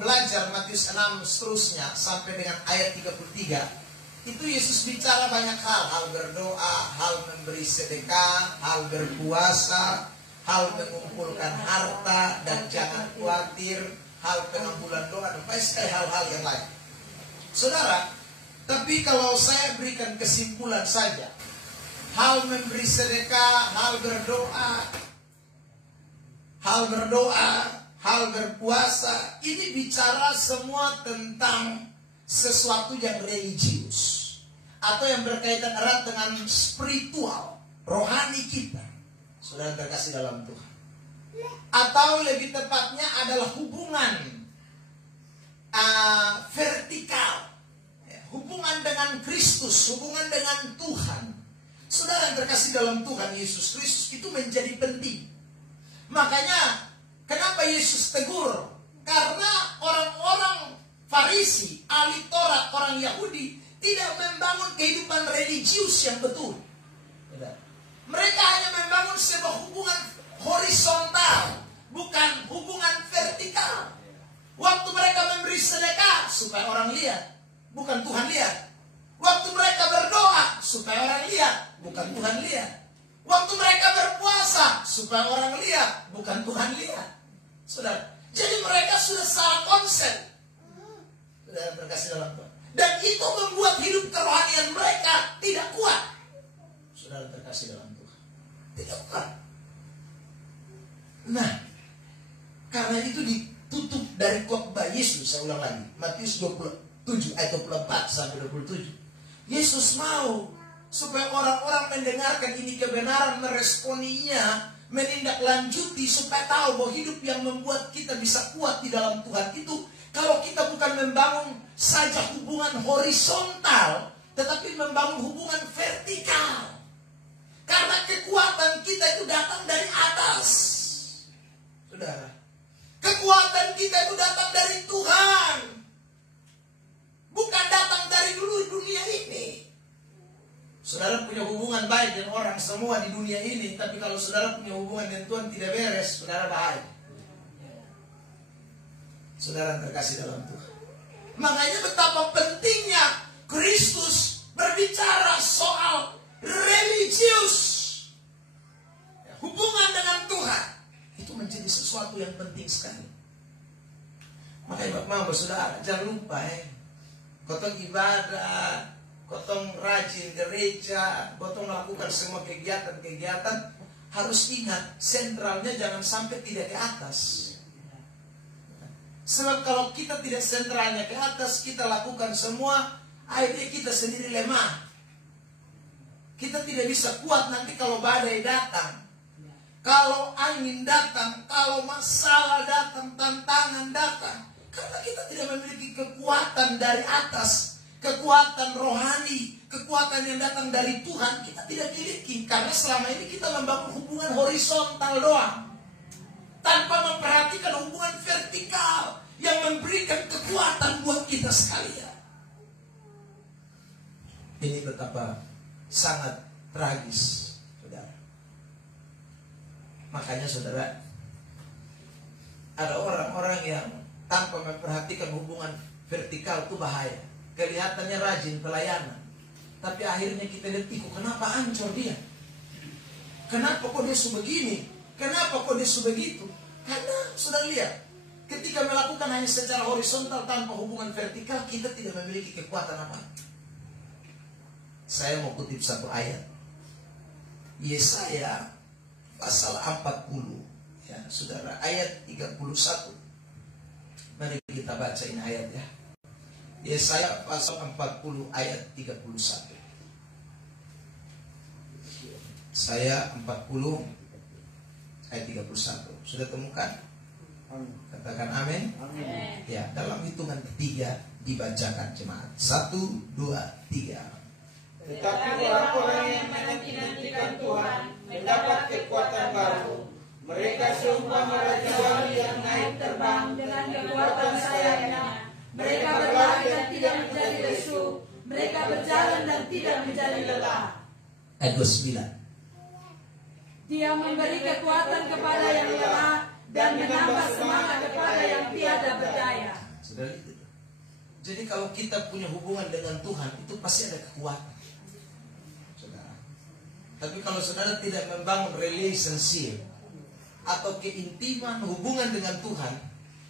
belajar Matius 6 seterusnya sampai dengan ayat 33, itu Yesus bicara banyak hal. Hal berdoa, hal memberi sedekah, hal berpuasa, hal mengumpulkan harta dan jangan khawatir, hal pengampunan doa, dan banyak sekali hal-hal yang lain. Saudara, tapi kalau saya berikan kesimpulan saja, hal memberi sedekah, hal berdoa, hal berpuasa, ini bicara semua tentang sesuatu yang religius atau yang berkaitan erat dengan spiritual, rohani kita. Saudara terkasih dalam Tuhan. Atau lebih tepatnya adalah hubungan vertikal, hubungan dengan Kristus, hubungan dengan Tuhan. Saudara yang terkasih dalam Tuhan Yesus Kristus itu menjadi penting. Makanya kenapa Yesus tegur? Karena orang-orang Farisi, ahli Taurat, orang Yahudi tidak membangun kehidupan religius yang betul. Mereka hanya membangun sebuah hubungan horizontal, bukan hubungan vertikal. Waktu mereka memberi sedekah supaya orang lihat, bukan Tuhan lihat. Waktu mereka berdoa supaya orang lihat, bukan Tuhan lihat. Waktu mereka berpuasa supaya orang lihat, bukan Tuhan lihat. Saudara, jadi mereka sudah salah konsep. Saudara terkasih dalam Tuhan. Dan itu membuat hidup kerohanian mereka tidak kuat. Saudara terkasih dalam Tuhan, tidak kuat. Nah, karena itu ditutup dari khotbah Yesus. Saya ulang lagi, Matius 27 ayat 24 sampai 27. Yesus mau supaya orang-orang mendengarkan ini kebenaran, meresponinya, menindaklanjuti, supaya tahu bahwa hidup yang membuat kita bisa kuat di dalam Tuhan itu kalau kita bukan membangun saja hubungan horizontal, tetapi membangun hubungan vertikal. Karena kekuatan kita itu datang dari atas. Saudara, kekuatan kita itu datang dari Tuhan, bukan datang dari dulu dunia ini. Saudara punya hubungan baik dengan orang semua di dunia ini, tapi kalau saudara punya hubungan dengan Tuhan tidak beres, saudara bahaya. Saudara terkasih dalam Tuhan. Makanya betapa pentingnya Kristus berbicara soal religius. Hubungan dengan Tuhan itu menjadi sesuatu yang penting sekali. Makanya Bapak saudara, jangan lupa kotong ibadah, kotong rajin gereja, kotong melakukan semua kegiatan-kegiatan, harus ingat sentralnya jangan sampai tidak ke atas. Sebab kalau kita tidak sentralnya ke atas, kita lakukan semua, akhirnya kita sendiri lemah. Kita tidak bisa kuat nanti kalau badai datang, kalau angin datang, kalau masalah datang, tantangan datang. Karena kita tidak memiliki kekuatan dari atas, kekuatan rohani, kekuatan yang datang dari Tuhan, kita tidak miliki. Karena selama ini kita membangun hubungan horizontal doang. tanpa memperhatikan hubungan vertikal yang memberikan kekuatan buat kita sekalian. Ini betapa sangat tragis, saudara. Makanya saudara, ada orang-orang yang tanpa memperhatikan hubungan vertikal itu bahaya. Kelihatannya rajin pelayanan, tapi akhirnya kita lihat, kenapa hancur dia? Kenapa kok dia sebegini? Kenapa kok dia sebegitu? Karena sudah lihat, ketika melakukan hanya secara horizontal tanpa hubungan vertikal, kita tidak memiliki kekuatan apa. Saya mau kutip satu ayat, Yesaya pasal 40, ya saudara, ayat 31. Mari kita bacain ayat ya. Yesaya pasal 40 ayat 31. Saya 40 ayat 31. Sudah temukan? Katakan amin. Amin. Ya, dalam hitungan ketiga dibacakan jemaat. 1, 2, 3. Tetapi orang-orang yang menanti-nantikan Tuhan mendapat kekuatan baru. Mereka seumpama raja-wali yang naik terbang dengan kekuatan sayapnya. Mereka berlari dan tidak menjadi lesu. Mereka berjalan dan tidak menjadi lelah. Ayat 29. Dia memberi kekuatan kepada yang lemah dan menambah semangat kepada yang tiada berdaya. Saudara, itu. Jadi kalau kita punya hubungan dengan Tuhan, itu pasti ada kekuatan. Saudara. Tapi kalau saudara tidak membangun relationship atau keintiman hubungan dengan Tuhan,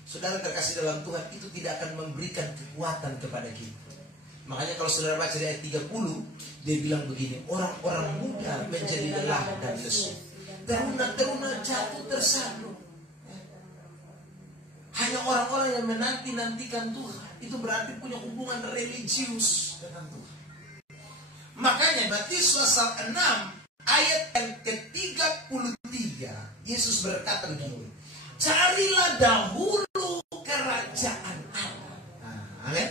saudara terkasih dalam Tuhan, itu tidak akan memberikan kekuatan kepada kita. Makanya kalau saudara baca di ayat 30, dia bilang begini, orang-orang muda menjadi lelah dan lesu, teruna-teruna jatuh tersaduk. Hanya orang-orang yang menanti-nantikan Tuhan, itu berarti punya hubungan religius dengan Tuhan. Makanya Matius pasal 6 ayat yang ke-33, Yesus berkata begini, carilah dahulu kerajaan Allah. Amin.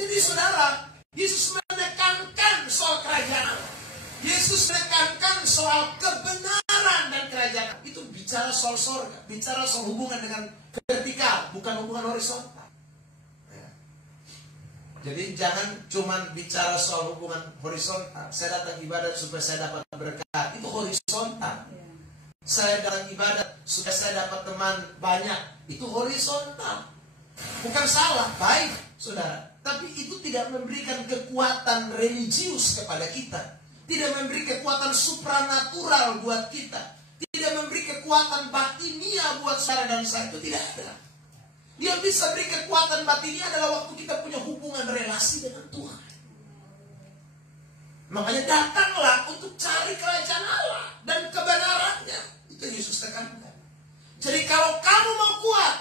Jadi saudara, Yesus menekankan soal kerajaan Allah. Yesus menekankan soal kebenaran dan kerajaan. Itu bicara soal sorga, bicara soal hubungan dengan vertikal, bukan hubungan horizontal. Jadi jangan cuma bicara soal hubungan horizontal. Saya datang ibadat supaya saya dapat berkat, itu horizontal. Saya datang ibadat supaya saya dapat teman banyak, itu horizontal. Bukan salah, baik saudara. Tapi itu tidak memberikan kekuatan religius kepada kita, tidak memberi kekuatan supranatural buat kita, tidak memberi kekuatan batinia buat saudara dan saya, itu tidak ada. Yang bisa beri kekuatan batinia adalah waktu kita punya hubungan relasi dengan Tuhan. Makanya datanglah untuk cari kerajaan Allah dan kebenarannya. Itu Yesus tekankan. Jadi kalau kamu mau kuat,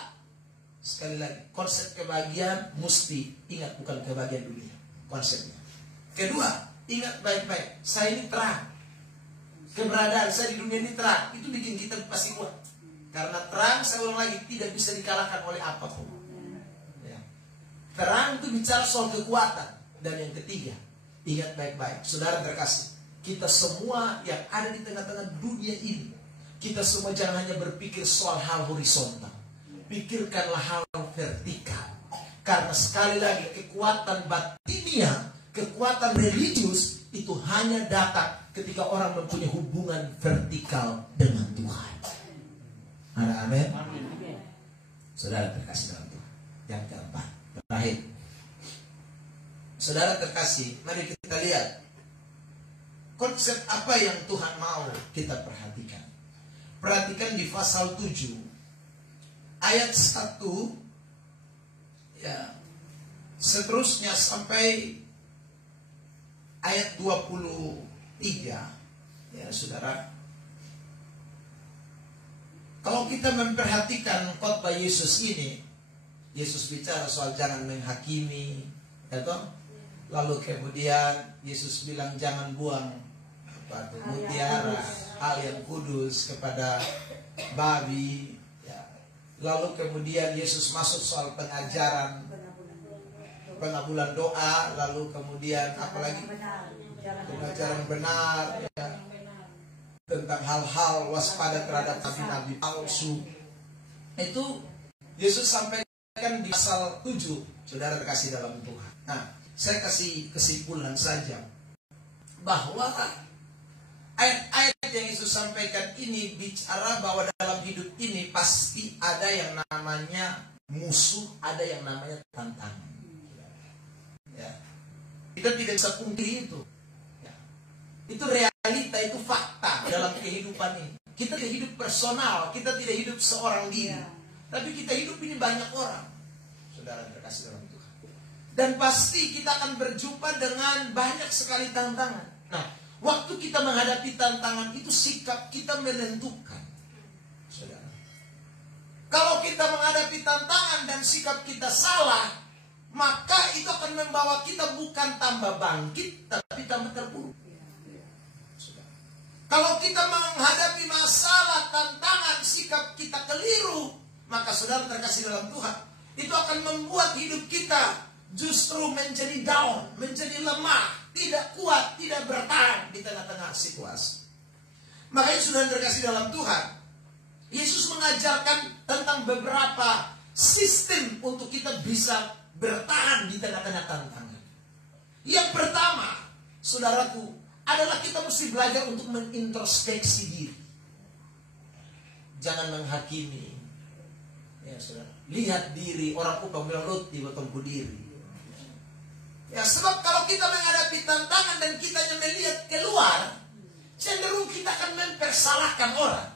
sekali lagi, konsep kebahagiaan mesti ingat bukan kebahagiaan dunia. Konsepnya. Kedua, ingat baik-baik, saya ini terang. Keberadaan saya di dunia ini terang. Itu bikin kita pasti kuat. Karena terang, saya ulang lagi, tidak bisa dikalahkan oleh apapun. Ya. Terang itu bicara soal kekuatan. Dan yang ketiga, ingat baik-baik, saudara terkasih, kita semua yang ada di tengah-tengah dunia ini, kita semua jangan hanya berpikir soal hal horizontal. Pikirkanlah hal vertikal. Karena sekali lagi, kekuatan batinia, kekuatan religius, itu hanya datang ketika orang mempunyai hubungan vertikal dengan Tuhan. Amin. Saudara terkasih dalam Tuhan. Yang keempat, terakhir. Saudara terkasih, mari kita lihat konsep apa yang Tuhan mau kita perhatikan. Perhatikan di pasal 7 ayat 1 ya, seterusnya sampai ayat 23. Ya saudara, kalau kita memperhatikan khotbah Yesus ini, Yesus bicara soal jangan menghakimi, ya toh? Lalu kemudian Yesus bilang jangan buang mutiara, hal yang kudus kepada babi. Ya. Lalu kemudian Yesus masuk soal pengajaran, pengabulan doa, lalu kemudian apalagi pengajaran benar. Ya. tentang hal-hal waspada terhadap nabi-nabi palsu. Itu Yesus sampaikan di pasal 7, saudara terkasih dalam Tuhan. Nah, saya kasih kesimpulan saja bahwa ayat-ayat yang Yesus sampaikan ini bicara bahwa dalam hidup ini pasti ada yang namanya musuh, ada yang namanya tantangan. Ya. Kita tidak bisa pungkiri itu. Ya. Itu realita, itu fakta dalam kehidupan ini. Kita tidak hidup personal, kita tidak hidup seorang diri. Tapi kita hidup ini banyak orang. Saudara terkasih dalam Tuhan. Dan pasti kita akan berjumpa dengan banyak sekali tantangan. Nah, waktu kita menghadapi tantangan itu sikap kita menentukan. Saudara. Kalau kita menghadapi tantangan dan sikap kita salah, maka itu akan membawa kita bukan tambah bangkit, tapi tambah terpuruk. Kalau kita menghadapi masalah, tantangan, sikap kita keliru, maka saudara terkasih dalam Tuhan, itu akan membuat hidup kita justru menjadi down, menjadi lemah, tidak kuat, tidak bertahan di tengah-tengah situasi. Makanya saudara terkasih dalam Tuhan, Yesus mengajarkan tentang beberapa sistem untuk kita bisa bertahan di tengah-tengah tantangan. Yang pertama, saudaraku, adalah kita mesti belajar untuk mengintrospeksi diri. Jangan menghakimi. Ya, saudara. Lihat diri. Orang kupang bilang roti bertemu diri. Ya, sebab kalau kita menghadapi tantangan dan kita hanya melihat keluar, cenderung kita akan mempersalahkan orang.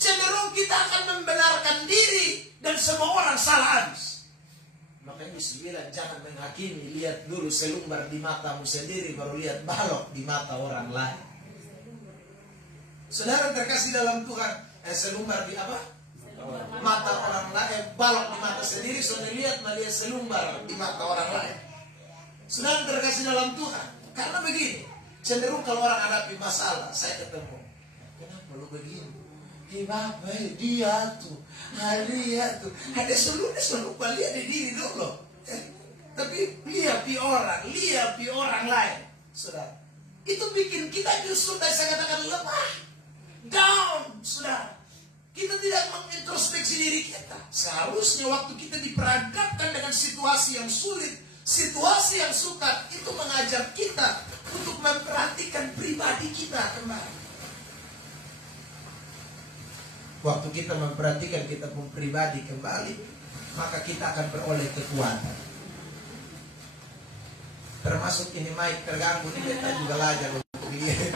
Cenderung kita akan membenarkan diri dan semua orang salah habis. Makanya Yesus bilang jangan menghakimi, lihat dulu selumbar di matamu sendiri, baru lihat balok di mata orang lain. Saudara terkasih dalam Tuhan, selumbar di apa? Mata orang lain, balok di mata sendiri, saudara lihat melihat selumbar di mata orang lain. Saudara terkasih dalam Tuhan, karena begini, cenderung kalau orang hadapi masalah, saya ketemu, kenapa lu begini? Bapak, dia tuh, lihat tuh, ada seluruh lupa lihat di diri dulu. Tapi lihat di orang lain, saudara. Itu bikin kita justru tadi saya katakan lemah, down, saudara. Kita tidak mengintrospeksi diri kita. Seharusnya waktu kita diperhadapkan dengan situasi yang sulit, situasi yang sukar, itu mengajar kita untuk memperhatikan pribadi kita kembali. Waktu kita memperhatikan kita pun pribadi kembali, maka kita akan beroleh kekuatan. Termasuk ini mic terganggu, ini kita juga belajar untuk lihat.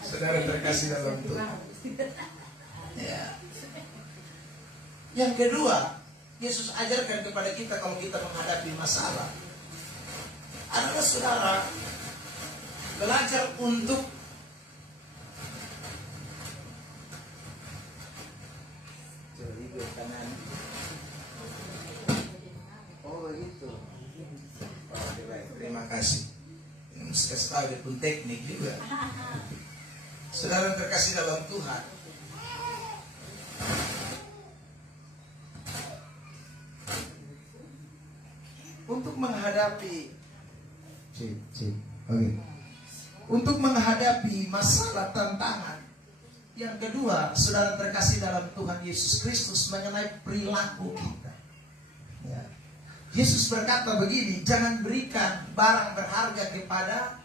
Saudara terkasih dalam Tuhan. Ya. Yang kedua, Yesus ajarkan kepada kita kalau kita menghadapi masalah adalah saudara belajar untuk kanan. Oh begitu. Oke baik, terima kasih. Saya tahu dia pun teknik juga. Saudara terkasih dalam Tuhan, untuk menghadapi untuk menghadapi masalah tantangan. Yang kedua, saudara terkasih dalam Tuhan Yesus Kristus mengenai perilaku kita. Ya. Yesus berkata begini, jangan berikan barang berharga kepada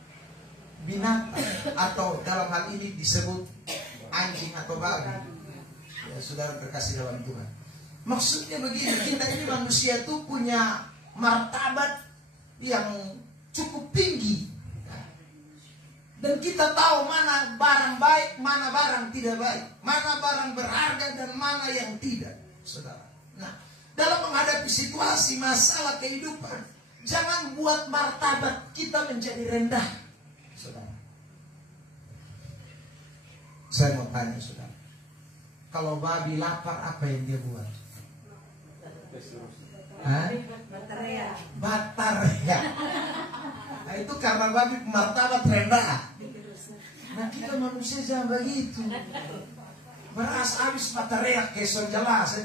binatang atau dalam hal ini disebut anjing atau babi. Ya, saudara terkasih dalam Tuhan. Maksudnya begini, kita ini manusia itu punya martabat yang cukup tinggi. Dan kita tahu mana barang baik, mana barang tidak baik, mana barang berharga dan mana yang tidak, saudara. Nah, dalam menghadapi situasi masalah kehidupan, jangan buat martabat kita menjadi rendah, saudara. Saya mau tanya, saudara, kalau babi lapar apa yang dia buat? Bataria. Nah, itu karena babi martabat rendah. Nah, kita manusia jangan begitu. Beras habis bataria keson jelas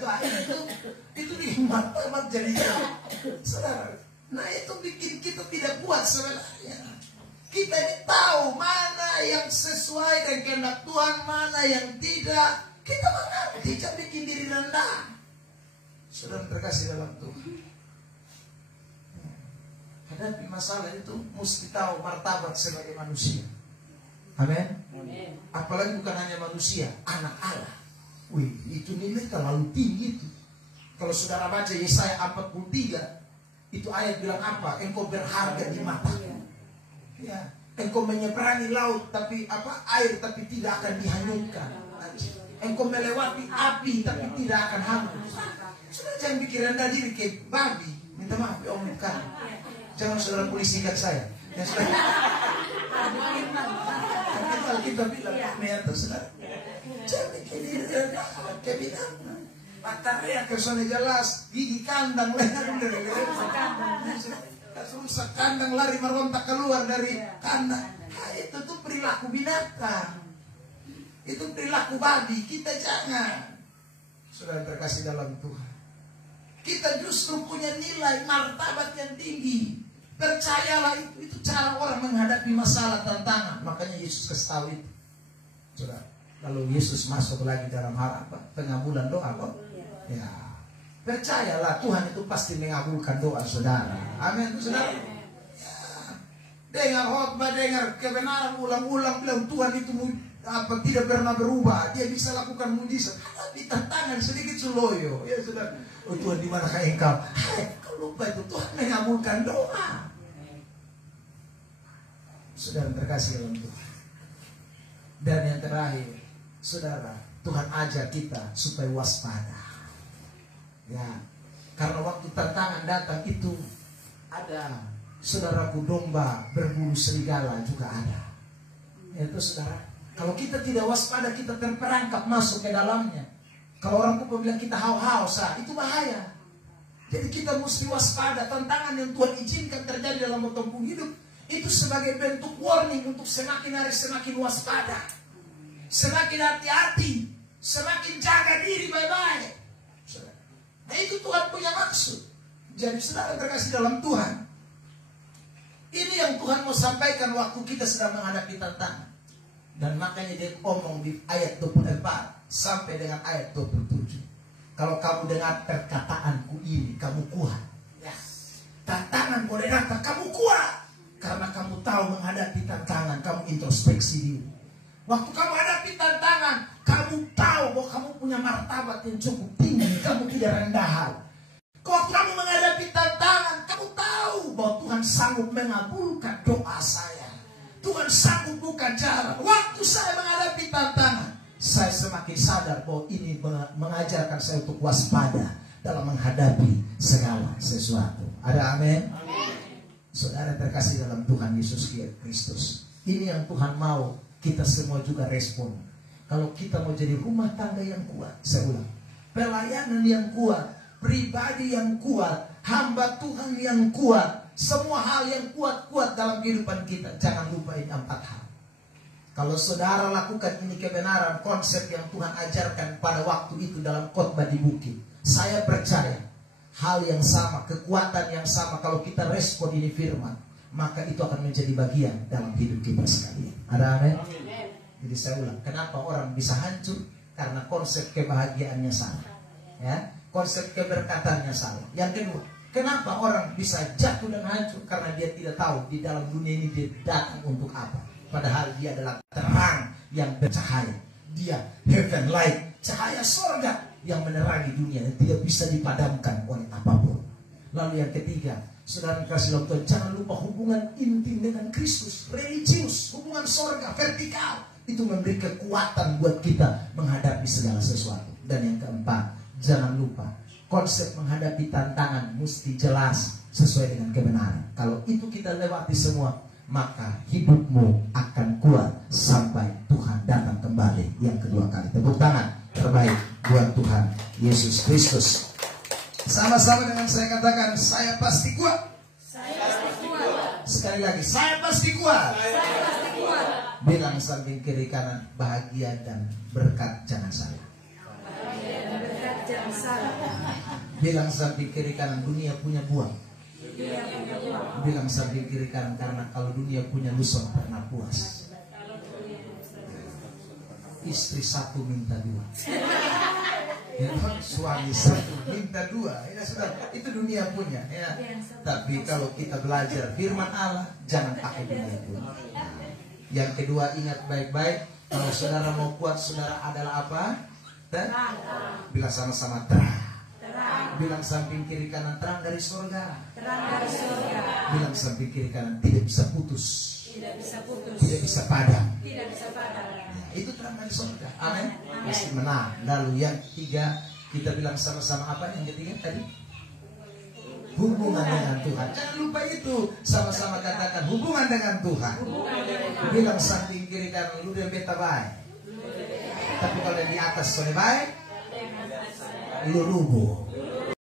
itu di martabat jadinya. Saudara, nah itu bikin kita tidak kuat sebenarnya. Kita ini tahu mana yang sesuai dengan kehendak Tuhan, mana yang tidak. Kita mengerti, jangan bikin diri rendah. Saudara terkasih dalam Tuhan, hadapi masalah itu mesti tahu martabat sebagai manusia. Amin. Apalagi bukan hanya manusia, anak Allah. Wih, itu nilai terlalu tinggi itu. Kalau saudara baca Yesaya 43, itu ayat bilang apa? Engkau berharga di mataku. Ya, engkau menyeberangi laut tapi air tapi tidak akan dihanyutkan. Engkau melewati api tapi tidak akan hangus. Sudah jangan pikir rendah diri kayak babi. Minta maaf ya Om bukan. Jangan saudara polisikan saya. Ya sudah. Kita bilang menyata saudara. Jangan pikir diri rendah kayak binatang. Matanya kesana jelas, gigi kandang leher dari rusak kandang lari merontak keluar dari kandang. Nah, itu tuh perilaku binatang. Itu perilaku babi. Kita jangan. Sudah terkasih dalam Tuhan, kita justru punya nilai martabat yang tinggi. Percayalah, itu cara orang menghadapi masalah tantangan. Makanya Yesus kasih tahu itu. Sudah. Lalu Yesus masuk lagi dalam hal apa? Pengabulan doa kok. Ya. Percayalah Tuhan itu pasti mengabulkan doa saudara. Amin saudara. Ya. Dengar khotbah, dengar kebenaran ulang-ulang bilang Tuhan itu tidak pernah berubah. Dia bisa lakukan mujizat. Tapi tantangan sedikit suloyo. Ya saudara. Oh Tuhan di manakah engkau? Hai, kau lupa itu Tuhan mengabulkan doa. Saudara terkasih dalam Tuhan. Dan yang terakhir, saudara, Tuhan ajar kita supaya waspada. Ya, karena waktu tantangan datang itu ada, saudaraku, domba berbulu serigala juga ada. Itu saudara, kalau kita tidak waspada kita terperangkap masuk ke dalamnya. Kalau orang pun bilang kita hau-hau, itu bahaya. Jadi kita mesti waspada. Tantangan yang Tuhan izinkan terjadi dalam tempuh hidup itu sebagai bentuk warning untuk semakin hari semakin waspada, semakin hati-hati, semakin jaga diri baik-baik. Nah itu Tuhan punya maksud. Jadi saudara terkasih dalam Tuhan, ini yang Tuhan mau sampaikan waktu kita sedang menghadapi tantangan. Dan makanya dia ngomong di ayat 24 sampai dengan ayat 27. Kalau kamu dengar perkataanku ini, kamu kuat. Ya. Tantangan boleh datang, kamu kuat. Karena kamu tahu menghadapi tantangan, kamu introspeksi diri. Waktu kamu hadapi tantangan, kamu tahu bahwa kamu punya martabat yang cukup tinggi, kamu tidak rendahan. Waktu kamu menghadapi tantangan, kamu tahu bahwa Tuhan sanggup mengabulkan doa saya. Tuhan sanggup buka jalan. Waktu saya menghadapi tantangan, saya semakin sadar bahwa ini mengajarkan saya untuk waspada dalam menghadapi segala sesuatu. Ada amin? Saudara terkasih dalam Tuhan Yesus Kristus, ini yang Tuhan mau kita semua juga respon. Kalau kita mau jadi rumah tangga yang kuat, saya ulang, pelayanan yang kuat, pribadi yang kuat, hamba Tuhan yang kuat, semua hal yang kuat-kuat dalam kehidupan kita, jangan lupa ini 4 hal. Kalau saudara lakukan ini kebenaran, konsep yang Tuhan ajarkan pada waktu itu dalam khotbah di bukit, saya percaya hal yang sama, kekuatan yang sama, kalau kita respon ini firman, maka itu akan menjadi bagian dalam hidup kita sekalian. Ada amin? Jadi saya ulang, kenapa orang bisa hancur? Karena konsep kebahagiaannya salah, ya, konsep keberkatannya salah. Yang kedua, kenapa orang bisa jatuh dan hancur? Karena dia tidak tahu di dalam dunia ini dia datang untuk apa. Padahal dia adalah terang yang bercahaya. Dia heaven light, cahaya surga yang menerangi dunia yang tidak bisa dipadamkan oleh apapun. Lalu yang ketiga, saudara kasih Tuhan, jangan lupa hubungan intim dengan Kristus, religius, hubungan surga, vertikal. Itu memberi kekuatan buat kita menghadapi segala sesuatu. Dan yang keempat, jangan lupa konsep menghadapi tantangan mesti jelas sesuai dengan kebenaran. Kalau itu kita lewati semua, maka hidupmu akan kuat sampai Tuhan datang kembali yang kedua kali. Tepuk tangan terbaik buat Tuhan Yesus Kristus. Sama-sama dengan saya katakan, saya pasti kuat. Saya pasti kuat. Sekali lagi, saya pasti kuat. Saya pasti kuat. Bilang samping kiri kanan, bahagia dan berkat jangan salah. Bahagia dan berkat jangan salah. Bilang samping kiri kanan, dunia punya buah. Bilang samping kiri kanan, karena kalau dunia punya lusa pernah puas. Istri satu minta dua. Ya, suami satu minta dua. Ya, sudah, itu dunia punya. Ya. Tapi kalau kita belajar firman Allah, jangan pakai dunia punya. Yang kedua, ingat baik-baik, kalau saudara mau kuat, saudara adalah apa? Bilang sama-sama terang. Bilang samping kiri kanan, terang dari surga. Bilang samping kiri kanan, tidak bisa putus. Tidak bisa padam. Itu terang dari surga. Amin. Mesti menang. Lalu yang ketiga, kita bilang sama-sama apa? Yang ketiga tadi, hubungan dengan Tuhan. Jangan lupa itu. Sama-sama katakan hubungan dengan Tuhan. Bilang samping kiri kanan, lu dia beta baik. Tapi kalau di atas sore baik, lu rubuh.